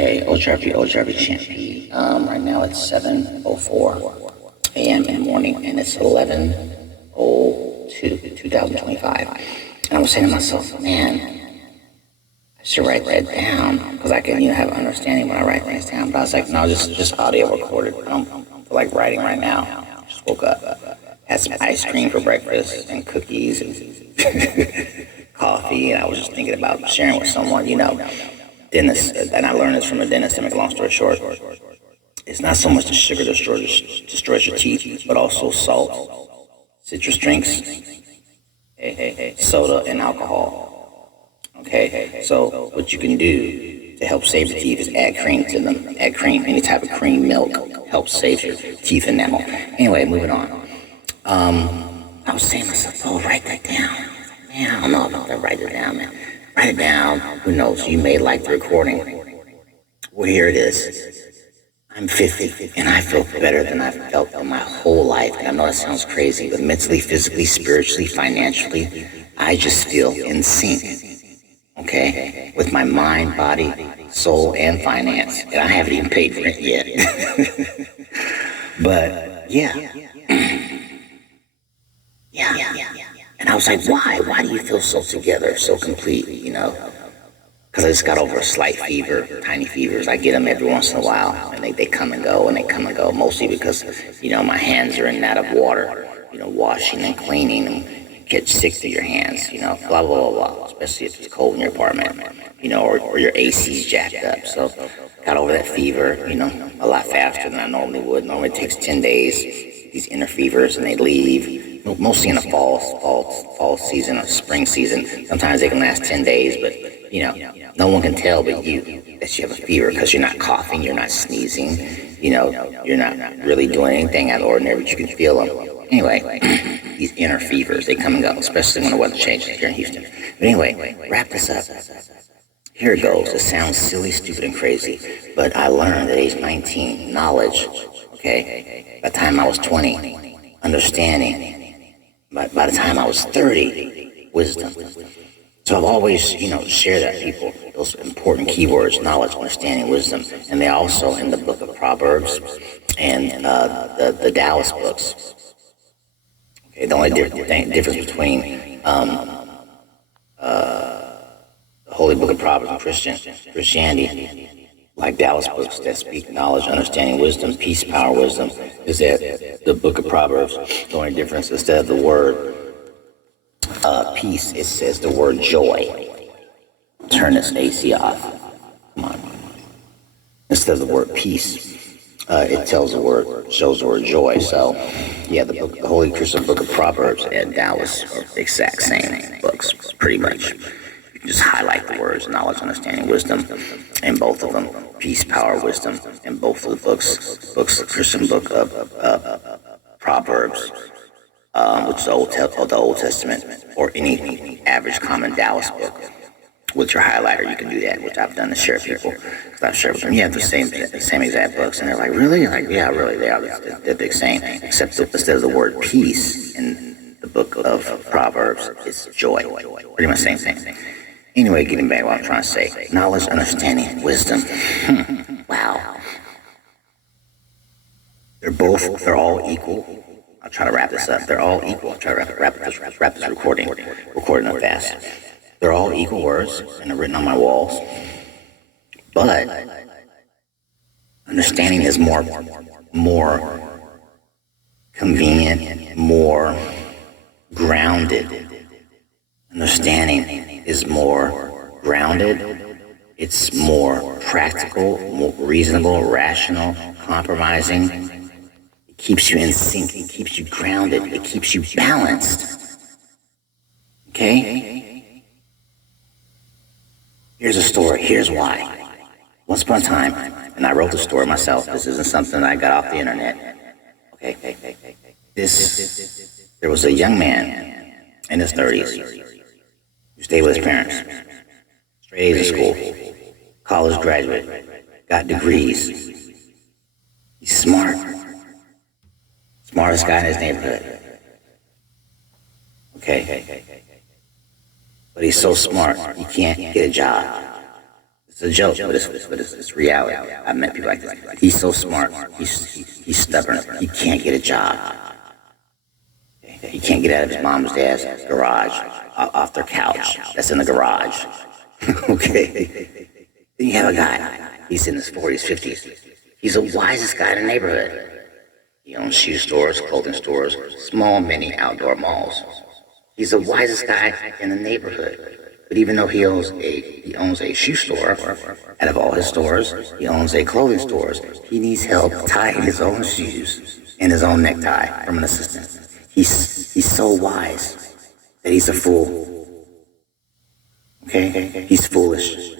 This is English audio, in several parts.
Okay, OTRP Champ. Right now it's 7:04 a.m. in the morning, and it's 11:02, 2025. And I was saying to myself, man, I should write that down because I can, have an understanding when I write things down. But I was like, no, just audio recorded. I don't feel like writing right now. Just woke up, had some ice cream for breakfast and cookies and coffee, and I was just thinking about sharing with someone, dentist, and I learned this from a dentist. To make a long story short, it's not so much the sugar that destroys your teeth, but also salt, citrus drinks, soda, and alcohol. Okay, so what you can do to help save the teeth is add cream to them. Add cream, any type of cream, milk, helps save your teeth enamel. Anyway, moving on. I was saying to myself, oh, write that down. Man, I don't know about that. Write it down, man. Write it down. Who knows? You may like the recording. Well, here it is. I'm 50, and I feel better than I've felt in my whole life. And I know that sounds crazy, but mentally, physically, spiritually, financially, I just feel in sync. Okay? With my mind, body, soul, and finance. And I haven't even paid rent yet. But, yeah. And I was like, why? Why do you feel so together, so complete, Because I just got over a slight fever, tiny fevers. I get them every once in a while, and they come and go, mostly because, my hands are in that of water, washing and cleaning, and get sick to your hands, blah, blah, blah, blah, especially if it's cold in your apartment, or your AC's jacked up. So got over that fever, a lot faster than I normally would. Normally it takes 10 days, these inner fevers, and they leave. Mostly in the fall season or spring season. Sometimes they can last 10 days, but, no one can tell but you that you have a fever because you're not coughing, you're not sneezing, you're not really doing anything out of the ordinary, but you can feel them. Anyway, these inner fevers, they come and go, especially when the weather changes here in Houston. But anyway, wrap this up. Here it goes. It sounds silly, stupid, and crazy, but I learned at age 19, knowledge, okay? By the time I was 20, understanding. By the time I was 30, wisdom. So I've always, shared that people, those important keywords, knowledge, understanding, wisdom. And they're also in the book of Proverbs and the Taoist books. Okay, the only difference between the Holy Book of Proverbs and Christianity, like Taoist books that speak knowledge, understanding, wisdom, peace, power, wisdom, is that the book of Proverbs, the only difference, instead of the word peace, it says the word joy. Turn this AC off. Come on. Instead of the word peace, it shows the word joy. So, yeah, the Holy Christian Book of Proverbs and Taoist are the exact same books, pretty much. You can just highlight the words knowledge, understanding, wisdom, in both of them. Peace, power, wisdom, in both of the books. The Christian book of Proverbs, which is the Old Testament, or any average common Taoist book. With your highlighter, you can do that, which I've done to share people. Because I've shared with them, the same exact books, and they're like, really? Like, yeah, really, they are. They're the same, except instead of the word peace in the book of Proverbs, it's joy. Pretty much the same thing. Anyway, getting back to what I'm trying to say. Knowledge, understanding, wisdom. Wow. They're all equal. I'll try to wrap this up. They're all equal. I'll try to wrap this recording up fast. They're all equal words, and they're written on my walls. But understanding is more convenient, more grounded. Understanding is more grounded. It's more practical, more reasonable, rational, compromising. It keeps you in sync. It keeps you grounded. It keeps you balanced. Okay? Here's a story. Here's why. Once upon a time, and I wrote the story myself. This isn't something I got off the internet. Okay? There was a young man in his 30s who stayed with his parents. Straight A's to school. College graduate. Got degrees. He's smart. Smartest guy in his neighborhood. Okay? But he's so smart, he can't get a job. It's a joke, but it's reality. I've met people like this. He's so smart. He's stubborn. He can't get a job. He can't get out of his mom's dad's garage, off their couch that's in the garage. Okay. Then you have a guy. He's in his 40s, 50s. He's the wisest guy in the neighborhood. He owns shoe stores, clothing stores, small, mini outdoor malls. He's the wisest guy in the neighborhood. But even though he owns a shoe store, out of all his stores, he owns a clothing store. He needs help tying his own shoes and his own necktie from an assistant. He's so wise that he's a fool. Okay? He's foolish.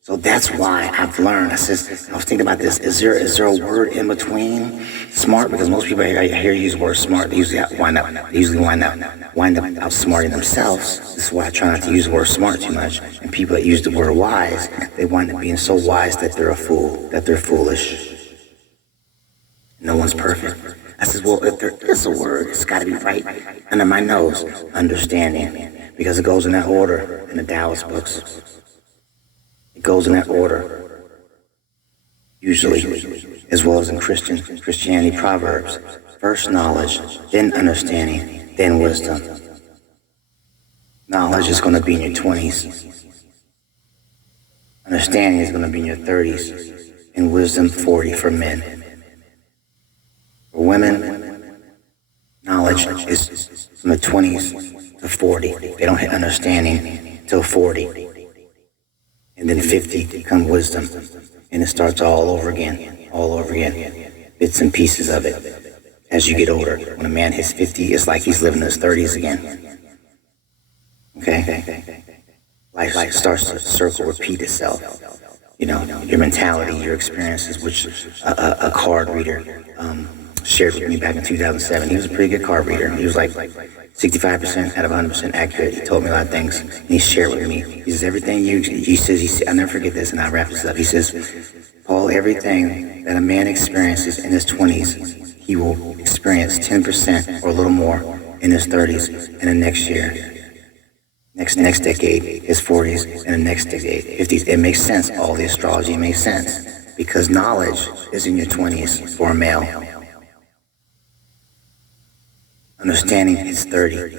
So that's why I've learned. I was thinking about this. Is there a word in between smart? Because most people I hear use the word smart. They usually wind up outsmarting themselves. This is why I try not to use the word smart too much. And people that use the word wise, they wind up being so wise that they're a fool, that they're foolish. No one's perfect. I says, well, if there is a word, it's got to be right under my nose. Understanding, because it goes in that order in the Taoist books. It goes in that order, usually, as well as in Christianity Proverbs. First knowledge, then understanding, then wisdom. Knowledge is going to be in your 20s. Understanding is going to be in your 30s. And wisdom, 40 for men. For women, knowledge is from the 20s to 40. They don't hit understanding till 40. And then 50 come wisdom. And it starts all over again. Bits and pieces of it. As you get older. When a man hits 50, it's like he's living in his 30s again. Okay? Life starts to circle, repeat itself. You know, your mentality, your experiences, which a card reader shared with me back in 2007. He was a pretty good card reader. He was like 65% out of 100% accurate. He told me a lot of things, and he shared with me. He says, everything he says, I'll never forget this, and I'll wrap this up. He says, Paul, everything that a man experiences in his 20s, he will experience 10% or a little more in his 30s and the next year. Next decade, his 40s, and the next decade, 50s. It makes sense. All the astrology makes sense. Because knowledge is in your 20s for a male. Understanding is 30.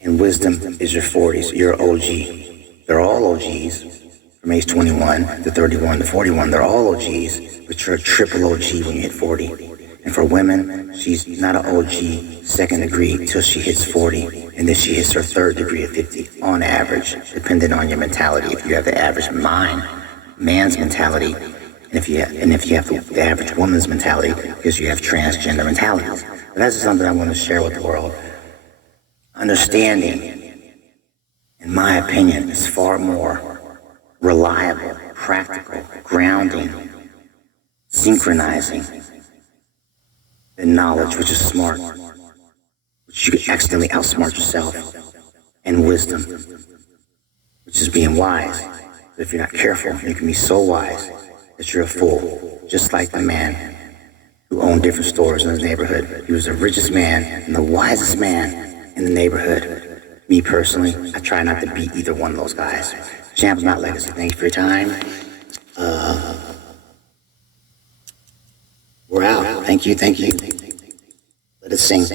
And wisdom is your 40s. You're an OG. They're all OGs. From age 21 to 31 to 41, they're all OGs. But you're a triple OG when you hit 40. And for women, she's not an OG second degree until she hits 40. And then she hits her third degree at 50, on average, depending on your mentality. If you have the average man's mentality, and if you have the average woman's mentality, because you have transgender mentalities. But that's something I want to share with the world. Understanding, in my opinion, is far more reliable, practical, grounding, synchronizing than knowledge, which is smart, which you can accidentally outsmart yourself, and wisdom, which is being wise. But if you're not careful, you can be so wise that you're a fool, just like the man who owned different stores in his neighborhood. He was the richest man and the wisest man in the neighborhood. Me personally, I try not to beat either one of those guys. Champs Not Legacy, thank you for your time. We're out. Thank you. Let it sing.